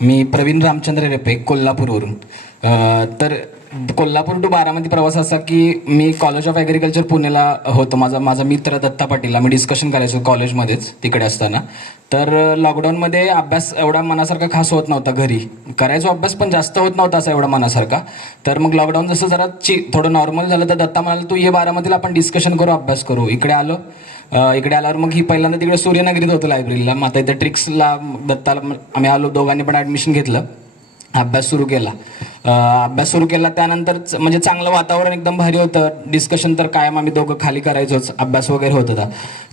मी प्रवीण रामचंद्र रेपे कोल्हापूरवरून. तर कोल्हापूर टू बारामती प्रवास असा की मी कॉलेज ऑफ ॲग्रिकल्चर पुण्याला होतो. माझा माझा मित्र दत्ता पाटील आम्ही डिस्कशन करायचो कॉलेजमध्येच तिकडे असताना. तर लॉकडाऊनमध्ये अभ्यास एवढा मनासारखा खास होत नव्हता घरी. करायचो अभ्यास पण जास्त होत नव्हता असा एवढा मनासारखा. तर मग लॉकडाऊन जसं जरा ची थोडं नॉर्मल झालं तर दत्ता म्हणाला तू ये बारामतीला आपण डिस्कशन करू अभ्यास करू. इकडे आलो. इकडे आल्यावर मग ही पहिल्यांदा तिकडे सूर्यनगरीत होतं लायब्ररीला मग आता इथे ट्रिक्सला दत्ताला आम्ही आलो दोघांनी पण ॲडमिशन घेतलं. अभ्यास सुरू केला. अभ्यास सुरू केला त्यानंतर च- म्हणजे चांगलं वातावरण एकदम भारी होतं. डिस्कशन तर कायम आम्ही दोघं खाली करायचोच अभ्यास वगैरे होत होता.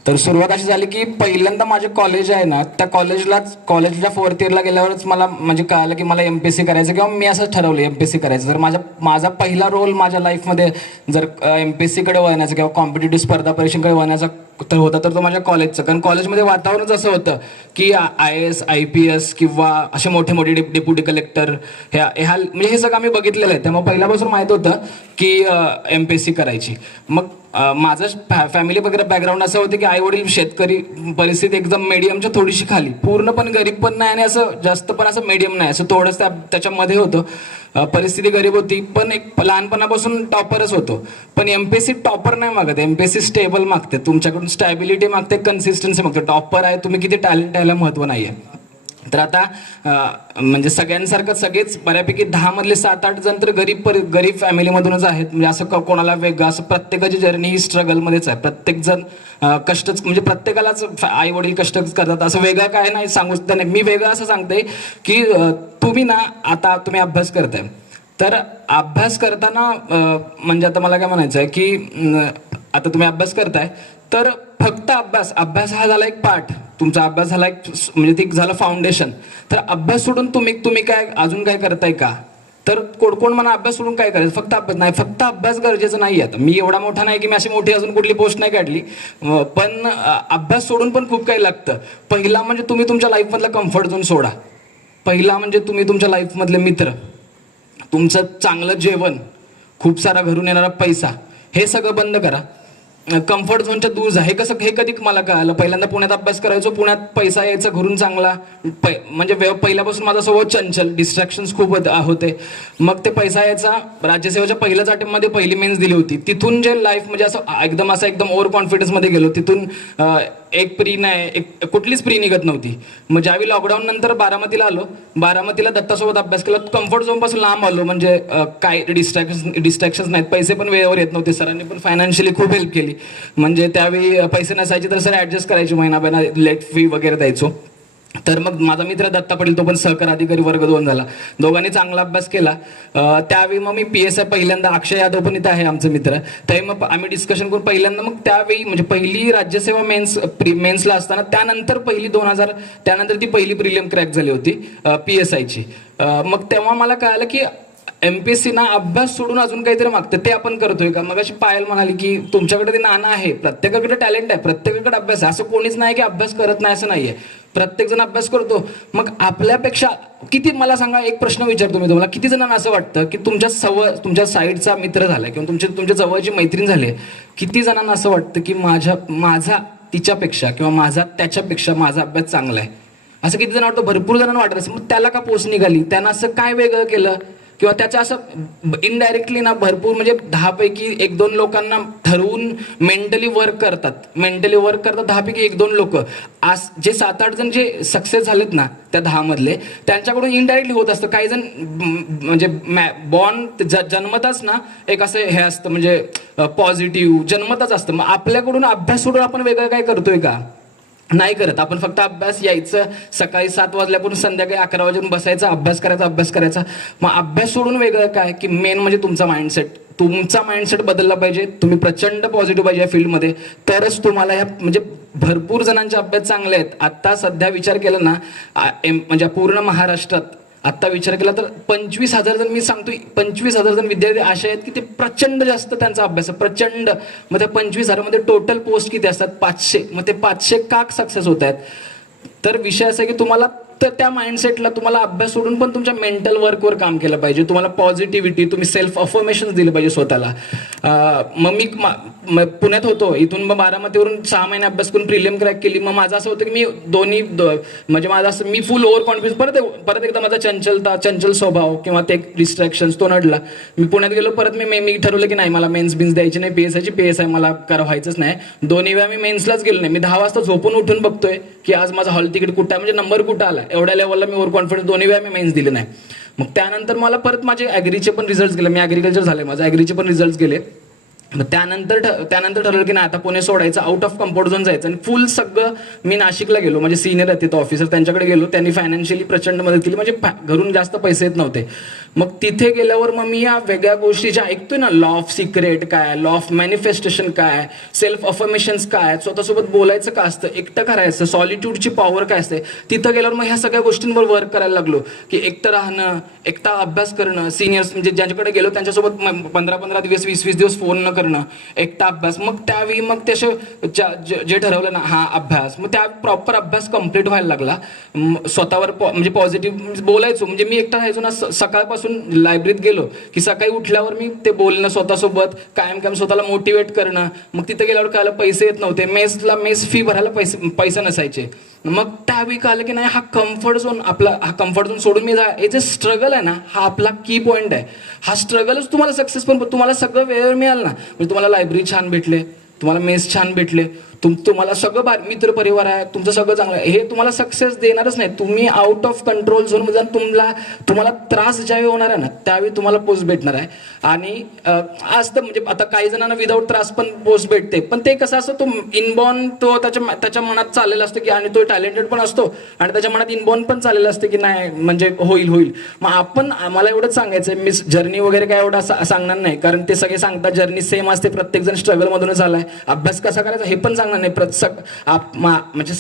तर सुरुवात अशी झाली की पहिल्यांदा माझे कॉलेज आहे ना त्या कॉलेजलाच कॉलेजच्या फोर्थ इयरला गेल्यावरच मला म्हणजे कळालं की मला एम पी एस सी करायचं किंवा मी असंच ठरवलं एम पी एस सी करायचं. तर माझ्या माझा पहिला रोल माझ्या लाईफमध्ये जर एम पी एस सीकडे वळण्याचा किंवा कॉम्पिटेटिव्ह स्पर्धा परीक्षेकडे वळण्याचा तर होता तर तो माझ्या कॉलेजचं कारण कॉलेजमध्ये वातावरणच असं होतं की I S I P S किंवा असे मोठे मोठे डेप्युटी कलेक्टर ह्या ह्या म्हणजे हे सगळं आम्ही बघितलेलं आहे. त्यामुळे पहिल्यापासून माहीत होतं की एम पी एस सी करायची. मग माझं फॅ फॅमिली वगैरे बॅकग्राऊंड असं होतं की आईवडील शेतकरी परिस्थिती एकदम मीडियमच्या थोडीशी खाली. पूर्ण पण गरीब पण नाही आणि असं जास्त पण असं मीडियम नाही. असं थोडंसं त्या त्याच्यामध्ये होतं. परिस्थिती गरीब होती पण एक लहानपणापासून टॉपरच होतो. पण M P S C topper नाही मागत. M P A C stable मागते. तुमच्याकडून स्टॅबिलिटी मागते कन्सिस्टन्सी मागते. टॉपर आहे तुम्ही किती टॅलेंट आहे महत्त्व महत्त्व नाही आहे तर आता म्हणजे सगळ्यांसारखं सगळेच बऱ्यापैकी दहा मधले सात आठ जण तर गरीब परि गरीब फॅमिलीमधूनच आहेत. म्हणजे असं क- कोणाला वेगळं असं प्रत्येकाची जर्नी ही स्ट्रगलमध्येच आहे. प्रत्येक जण कष्टच म्हणजे प्रत्येकालाच आई वडील कष्टच करतात. असं वेगळं काय नाही सांगू शकत. नाही मी वेगळं असं सांगते की तुम्ही ना आता तुम्ही अभ्यास करताय. तर अभ्यास करताना म्हणजे आता मला काय म्हणायचं आहे की आता तुम्ही अभ्यास करताय तर फक्त अभ्यास. अभ्यास हा झाला एक पाठ. तुमचा अभ्यास झाला एक म्हणजे ते एक झालं फाउंडेशन तर अभ्यास सोडून तुम्ही तुम्ही काय अजून काय करताय का? तर कोण कोण म्हणा अभ्यास सोडून काय करायचं? फक्त अभ्यास नाही फक्त अभ्यास गरजेचं नाही आता. मी एवढा मोठा नाही की मी अशी मोठी अजून कुठली पोस्ट नाही काढली. पण अभ्यास सोडून पण खूप काही लागतं. पहिला म्हणजे तुम्ही तुमच्या लाईफमधला कम्फर्ट झोन सोडा. पहिला म्हणजे तुम्ही तुमच्या लाईफमधले मित्र. तुमचं चांगलं जेवण खूप सारा घरून येणारा पैसा हे सगळं बंद करा. कम्फर्ट झोनच्या दूर जा. हे कसं हे कधी मला कळालं? पहिल्यांदा पुण्यात अभ्यास करायचो. पुण्यात पैसा यायचा घरून चांगला. पै म्हणजे व्यव पहिल्यापासून माझा स्वभाव चंचल. डिस्ट्रॅक्शन्स खूप होत- होते. मग ते पैसा यायचा. राज्यसेवेच्या पहिल्याच अटेम्पमध्ये पहिली मेन्स दिली होती. तिथून जे लाईफ म्हणजे असं एकदम असं एकदम ओव्हर कॉन्फिडन्समध्ये गेलो. तिथून एक प्री नाही एक कुठलीच प्री निघत नव्हती. मग ज्यावेळी लॉकडाऊन नंतर बारामतीला आलो बारामतीला दत्तासोबत अभ्यास केला कम्फर्ट झोनपासून लांब आलो. म्हणजे काय डिस्ट्रॅक्शन डिस्ट्रॅक्शन्स नाहीत. पैसे पण वेळेवर येत नव्हते. सरांनी पण फायनान्शियली खूप हेल्प केली. म्हणजे त्यावेळी पैसे नसायचे तर सर ऍडजस्ट करायचे महिना महिना लेट फी वगैरे द्यायचो. तर मग माझा मित्र दत्ता पाटील तो पण सहकार अधिकारी वर्ग दोन झाला. दोघांनी चांगला अभ्यास केला. त्यावेळी मग मी पी एस आय पहिल्यांदा अक्षय यादव पण इथे आहे आमचं मित्र. त्यावेळी मग आम्ही डिस्कशन करून पहिल्यांदा मग त्यावेळी म्हणजे पहिली राज्यसेवा मेन्स प्री मेन्सला असताना त्यानंतर पहिली दोन हजार त्यानंतर ती पहिली प्रिलियम क्रॅक झाली होती पी एस आयची मग तेव्हा मला कळालं की एम पी सी ना अभ्यास सोडून अजून काहीतरी मागतं ते आपण करतोय का? मग अशी पायल म्हणाली की तुमच्याकडे ते नाणं आहे प्रत्येकाकडे टॅलेंट आहे प्रत्येकाकडे अभ्यास आहे. असं कोणीच नाही की अभ्यास करत नाही असं नाहीये. प्रत्येक जण अभ्यास करतो. मग आपल्यापेक्षा किती मला सांगा एक प्रश्न विचारतो मी तुम्हाला. किती जणांना असं वाटतं की तुमच्या सव तुमच्या साईडचा मित्र झाला किंवा तुमच्या तुमच्या जवळची मैत्रीण झाली किती जणांना असं वाटतं की माझ्या माझा तिच्यापेक्षा किंवा माझा त्याच्यापेक्षा माझा अभ्यास चांगला आहे असं किती जण वाटतं? भरपूर जणांना वाटत असं मग त्याला का पोस्ट निघाली? त्यानं असं काय वेगळं केलं? किंवा त्याचं असं इनडायरेक्टली ना भरपूर म्हणजे दहापैकी एक दोन लोकांना ठरवून मेंटली वर्क करतात. मेंटली वर्क करतात दहापैकी एक दोन लोक. आज जे सात आठ जण जे सक्सेस झालेत ना त्या दहा मधले त्यांच्याकडून इनडायरेक्टली होत असतं. काही जण म्हणजे म्हणजे बॉर्न जन्मताच ना एक असं हे असतं म्हणजे पॉझिटिव्ह जन्मताच असतं. मग आपल्याकडून अभ्यास सोडून आपण वेगळं काय करतोय का? नाही करत. आपण फक्त अभ्यास यायचं. सकाळी सात वाजल्यापासून संध्याकाळी अकरा वाजून बसायचा अभ्यास करायचा अभ्यास करायचा. मग अभ्यास सोडून वेगळं काय? की मेन म्हणजे तुमचा माइंडसेट तुमचा माइंडसेट बदलला पाहिजे. तुम्ही प्रचंड पॉझिटिव्ह पाहिजे या फील्डमध्ये तरच तुम्हाला ह्या म्हणजे भरपूर जणांचे अभ्यास चांगले आहेत. आत्ता सध्या विचार केला ना एम- म्हणजे पूर्ण महाराष्ट्रात आत्ता विचार केला तर पंचवीस हजार जण मी सांगतो पंचवीस हजार जण विद्यार्थी असे आहेत की ते प्रचंड जास्त त्यांचा अभ्यास आहे प्रचंड. मग त्या पंचवीस हजारमध्ये टोटल पोस्ट किती असतात? पाचशे. मग ते पाचशे का सक्सेस होत आहेत? तर विषय असा आहे की तुम्हाला तर त्या माइंडसेटला तुम्हाला अभ्यास सोडून पण तुमच्या मेंटल वर्कवर काम केलं पाहिजे. तुम्हाला पॉझिटिव्हिटी तुम्ही सेल्फ अफर्मेशन दिलं पाहिजे स्वतःला. मग मी मा- पुण्यात होतो. इथून मग बारामतीवरून सहा महिने अभ्यास करून प्रिलियम क्रॅक केली. मग माझं असं होतं की मी दोन्ही द- म्हणजे माझं असं मी फुल ओव्हर कॉन्फिडन्स परत परत एकदा माझा चंचलता चंचल स्वभाव किंवा ते डिस्ट्रॅक्शन्स तो नडला. मी पुण्यात गेलो परत मी मी- ठरवलं की नाही मला मेन्स बिन्स द्यायची नाही पी एस आयची पी एस आय मला करा व्हायचंच नाही. दोन्ही वेळा मी मेन्सलाच गेलो नाही. मी दहा वाजता झोपून उठून बघतोय की आज माझा हॉल तिकीट कुठं आहे? म्हणजे नंबर कुठं आला एवढ्या लेवलला मी ओव्हर कॉन्फिडन्स दोन्ही वेळा मी मेन्स दिले नाही. मग त्यानंतर मला परत माझे ॲग्रीचे पण रिझल्ट गेले. मी ॲग्रिकल्चर झाले. माझे ॲग्रीचे पण रिझल्ट गेले. मग त्यानंतर त्यानंतर ठरवलं की नाही आता पुणे सोडायचं आउट ऑफ कम्फर्ट झोन जायचं. आणि फुल सगळं मी नाशिकला गेलो. म्हणजे सिनियर आहेत तिथं ऑफिसर त्यांच्याकडे गेलो. त्यांनी फायनान्शियली प्रचंड मदत केली. म्हणजे घरून जास्त पैसे येत नव्हते. मग तिथे गेल्यावर मग मी या वेगळ्या गोष्टी ज्या ऐकतोय ना लॉ ऑफ सिक्रेट काय लॉ ऑफ मॅनिफेस्टेशन काय सेल्फ अफर्मेशन्स काय स्वतःसोबत बोलायचं का असतं एकटं करायचं सॉलिट्यूडची पॉवर काय असते तिथं गेल्यावर मग ह्या सगळ्या गोष्टींवर वर्क करायला लागलो. की एकटं राहणं एकटा अभ्यास करणं सिनियर्स म्हणजे ज्यांच्याकडे गेलो त्यांच्यासोबत म- पंधरा पंधरा दिवस वीस वीस दिवस फोन न करणं एकटा अभ्यास. मग त्यावेळी मग ते असे जे ठरवलं ना हा अभ्यास. मग त्या प्रॉपर अभ्यास कंप्लीट व्हायला लागला. स्वतःवर पॉ- म्हणजे पॉझिटिव्ह म्हणजे बोलायचो. म्हणजे मी एकटा राहायचो ना सकाळपासून लायब्ररीत गेलो की सकाळी उठल्यावर मी ते बोलणं स्वतःसोबत कायम कायम स्वतःला मोटिवेट करणं. मग तिथं गेल्यावर कळालं पैसे येत नव्हते. मेसला मेस फी भरायला पैसे पैसे नसायचे. मग त्यावेळी कळलं की नाही हा कम्फर्ट झोन आपला हा कम्फर्ट झोन सोडून मी जा हे जे स्ट्रगल आहे ना हा आपला की पॉईंट आहे. हा स्ट्रगलच तुम्हाला सक्सेस पण तुम्हाला सगळं वेळेवर मिळालं ना. म्हणजे तुम्हाला लायब्ररी छान भेटले तुम्हाला मेस छान भेटले. तुम तुम्हाला सगळं बार मित्र परिवार आहे तुमचं सगळं चांगलं आहे. हे तुम्हाला सक्सेस देणारच नाही. तुम्ही आउट ऑफ कंट्रोल झोन जाऊन तुम्हाला तुम्हाला त्रास ज्यावेळी होणार आहे ना त्यावेळी तुम्हाला पोस्ट भेटणार आहे. आणि आज तर म्हणजे आता काही जणांना विदाऊट त्रास पण पोस्ट भेटते. पण ते कसं असतं तो इनबॉर्न तो त्याच्या त्याच्या मनात चाललेला असतं की आणि तो टॅलेंटेड पण असतो आणि त्याच्या मनात इनबॉर्न पण चाललेलं असतं की नाही म्हणजे होईल होईल. मग आपण आम्हाला एवढंच सांगायचं आहे मिस जर्नी वगैरे काय एवढा सांगणार नाही कारण ते सगळे सांगतात जर्नी सेम असते प्रत्येक जण स्ट्रगल मधूनच आलाय. अभ्यास कसा करायचा हे पण सांगणार नाही. प्रत- सग- आप- मा- म्हणजे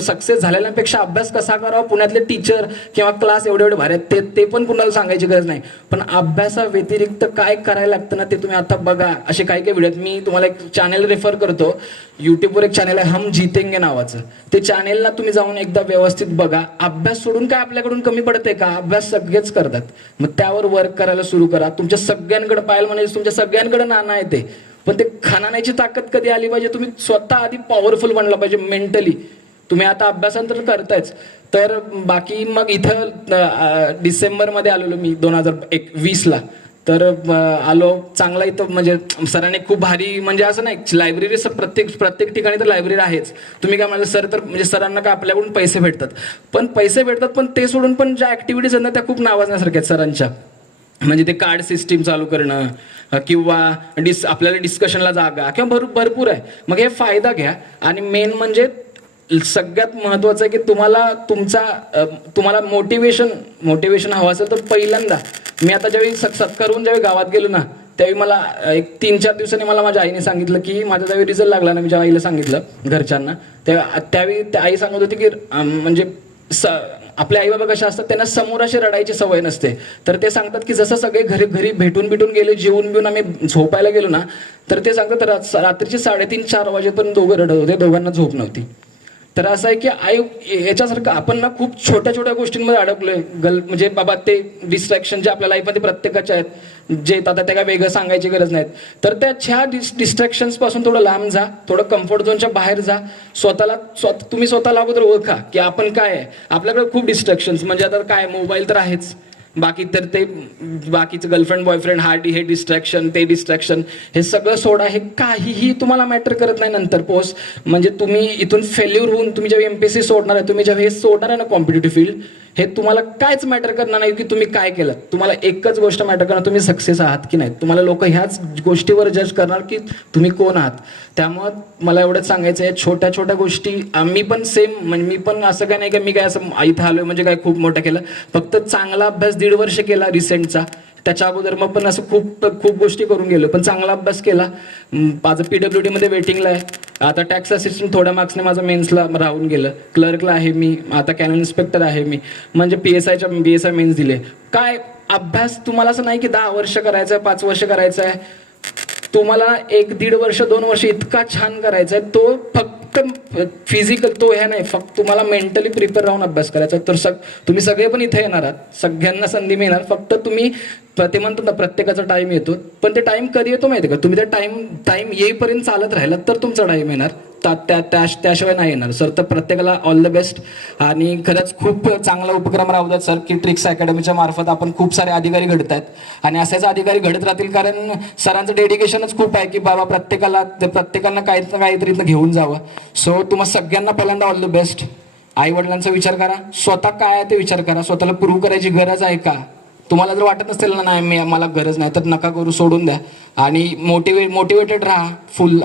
सक्सेस झालेल्यापेक्षा अभ्यास कसा करावा? पुण्यातले टीचर किंवा क्लास एवढे एवढे भारी आहेत ते ते पण कुणाला सांगायची गरज नाही. पण अभ्यासा व्यतिरिक्त काय करायला लागतं ना ते तुम्ही आता बघा. असे काही काही व्हिडिओ मी तुम्हाला एक चॅनेल रेफर करतो. युट्यूबवर एक चॅनेल आहे हम जितेंगे नावाचं. ते चॅनेलला तुम्ही जाऊन एकदा व्यवस्थित बघा. अभ्यास सोडून काय आपल्याकडून कमी पडते का? अभ्यास सगळेच करतात. मग त्यावर वर्क करायला सुरू करा. तुमच्या सगळ्यांकडे पाहायला म्हणजे तुमच्या सगळ्यांकडे नाना येते ते. पण ते खानाण्याची ताकद कधी आली पाहिजे? तुम्ही स्वतः आधी पॉवरफुल बनला पाहिजे मेंटली तुम्ही आता अभ्यासानंतर करतायच. तर बाकी मग इथं डिसेंबरमध्ये आलेलो मी दोन हजार एक वीसला. तर आलो चांगला इथं म्हणजे सरांनी खूप भारी म्हणजे असं नाही लायब्ररी प्रत्येक प्रत्येक ठिकाणी तर लायब्ररी आहेच. तुम्ही काय म्हणाल सर तर म्हणजे सरांना का आपल्याकडून पैसे भेटतात? पण पैसे भेटतात पण ते सोडून पण ज्या ॲक्टिव्हिटीज आहेत ना त्या खूप नावाजण्यासारख्या आहेत सरांच्या. म्हणजे ते कार्ड सिस्टीम चालू करणं किंवा डिस आपल्याला डिस्कशनला जागा किंवा भर भरपूर आहे. मग हे फायदा घ्या. आणि मेन म्हणजे सगळ्यात महत्त्वाचं आहे की तुम्हाला तुमचा तुम्हाला मोटिवेशन मोटिवेशन हवं असेल तर पहिल्यांदा मी आता ज्यावेळी सक सत्कारून ज्यावेळी गावात गेलो ना त्यावेळी मला एक तीन चार दिवसांनी मला माझ्या आईने सांगितलं की माझा ज्यावेळी रिझल्ट लागला ना मी ज्या आईला सांगितलं घरच्यांना त्या त्यावेळी त्या आई सांगत होती की म्हणजे स आपले आई बाबा कशा असतात त्यांना समोर अशी रडायची सवय नसते. तर ते सांगतात की जसं सगळे घरी घरी भेटून भेटून गेले जेवून बिवून आम्ही झोपायला गेलो ना तर ते सांगतात रात्रीचे साडेतीन चार वाजेपर्यंत दोघं रडत होते दोघांना झोप नव्हती. तर असं आहे की आई याच्यासारखं आपण ना खूप छोट्या छोट्या गोष्टींमध्ये अडकलोय. गल म्हणजे बाबा ते डिस्ट्रॅक्शन जे आपल्या लाईफमध्ये प्रत्येकाच्या आहेत जे आता त्या काय वेगळं सांगायची गरज नाहीत. तर त्या ह्या डिस्ट्रॅक्शन्सपासून थोडं लांब जा थोडं कम्फर्ट झोनच्या बाहेर जा. स्वतःला स्वतः तुम्ही स्वतःला अगोदर ओळखा की आपण काय आहे. आपल्याकडे खूप डिस्ट्रॅक्शन्स म्हणजे आता काय मोबाईल तर आहेच. बाकी तर ते बाकीचं गर्लफ्रेंड बॉयफ्रेंड हार्डी हे डिस्ट्रॅक्शन ते डिस्ट्रॅक्शन हे सगळं सोडा. हे काहीही तुम्हाला मॅटर करत नाही नंतर पोस्ट म्हणजे तुम्ही इथून फेल्युअर होऊन तुम्ही जेव्हा एमपीएससी सोडणार आहे तुम्ही जेव्हा हे सोडणार आहे ना कॉम्पिटेटिव्ह फील्ड हे तुम्हाला कायच मॅटर करणार नाही की तुम्ही काय केलं. तुम्हाला एकच गोष्ट मॅटर करणार तुम्ही सक्सेस आहात की नाही. तुम्हाला लोक ह्याच गोष्टीवर जज करणार की तुम्ही कोण आहात. त्यामुळं मला एवढंच सांगायचं आहे छोट्या छोट्या गोष्टी आम्ही पण सेम म्हणजे मी पण असं काय नाही की मी काय असं इथं आलोय म्हणजे काय खूप मोठं केलं. फक्त चांगला अभ्यास दीड वर्ष केला रिसेंटचा त्याच्या अगोदर मग पण असं खूप खूप गोष्टी करून गेलो. पण चांगला अभ्यास केला. माझं पीडब्ल्यू डीमध्ये वेटिंगला आहे. आता टॅक्स असिस्टंट थोड्या मार्क्सने माझं मेन्सला राहून गेलं. क्लर्कला आहे मी आता कॅनन इन्स्पेक्टर आहे मी. म्हणजे पी एस आयच्या बी एस आय मेन्स दिले. काय अभ्यास तुम्हाला असं नाही की दहा वर्ष करायचं आहे पाच वर्ष करायचं आहे तुम्हाला एक दीड वर्ष दोन वर्ष इतका छान करायचा आहे तो फक्त फक्त फिजिकल तो ह्या नाही फक्त तुम्हाला मेंटली प्रिपेअर राहून अभ्यास करायचा तर सग तुम्ही सगळे पण इथे येणार आहात. सगळ्यांना संधी मिळणार. फक्त तुम्ही ते म्हणतात ना प्रत्येकाचा टाईम येतो. पण ते टाईम कधी येतो माहिती का? तुम्ही त्या टाईम टाईम येईपर्यंत चालत राहिलात तर तुमचा टाईम येणार. ता- त्या त्या त्याशिवाय नाही येणार. सर तर प्रत्येकाला ऑल द बेस्ट आणि खरंच खूप चांगला उपक्रम राबवतात सर की ट्रिक्स अकॅडमीच्या मार्फत आपण खूप सारे अधिकारी घडत आहेत. आणि असेच अधिकारी घडत राहतील कारण सरांचं डेडिकेशनच खूप आहे की बाबा प्रत्येकाला ते काही ना काहीतरी घेऊन जावं. सो तुम्हा सगळ्यांना पहिल्यांदा ऑल द बेस्ट आई वडिलांचा विचार करा. स्वतः काय आहे ते विचार करा. स्वतःला प्रूव्ह करायची गरज आहे का? तुम्हाला जर वाटत नसेल ना नाही मी मला गरज नाही तर नका करू सोडून द्या. आणि मोटिवे मोटिवेटेड राहा फुल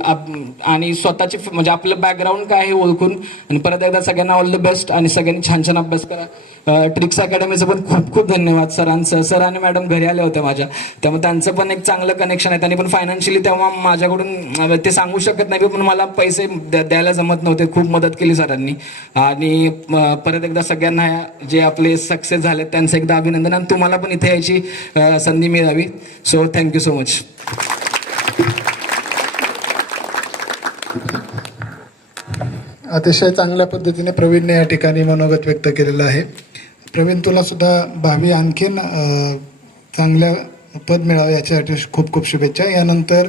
आणि स्वतःची म्हणजे आपलं बॅकग्राऊंड काय हे ओळखून. आणि परत एकदा सगळ्यांना ऑल द बेस्ट आणि सगळ्यांनी छान छान अभ्यास करा. ट्रिक्स अकॅडमीचं पण खूप खूप धन्यवाद सरांचं. सर आणि मॅडम घरी आल्या होत्या माझ्या. त्यामुळे त्यांचं पण एक चांगलं कनेक्शन आहे. त्यांनी पण फायनान्शियली तेव्हा माझ्याकडून ते सांगू शकत नाही पण मला पैसे द्यायला जमत नव्हते. खूप मदत केली सरांनी. आणि परत एकदा सगळ्यांना जे आपले सक्सेस झाले त्यांचं एकदा अभिनंदन. आणि तुम्हाला पण इथे यायची संधी मिळावी. सो थँक्यू सो मच अतिशय चांगल्या पद्धतीने प्रवीणने या ठिकाणी मनोगत व्यक्त केलेलं आहे. प्रवीण तुला सुद्धा भावी आणखीन चांगल्या पद मिळावं याच्यासाठी खूप खूप शुभेच्छा. यानंतर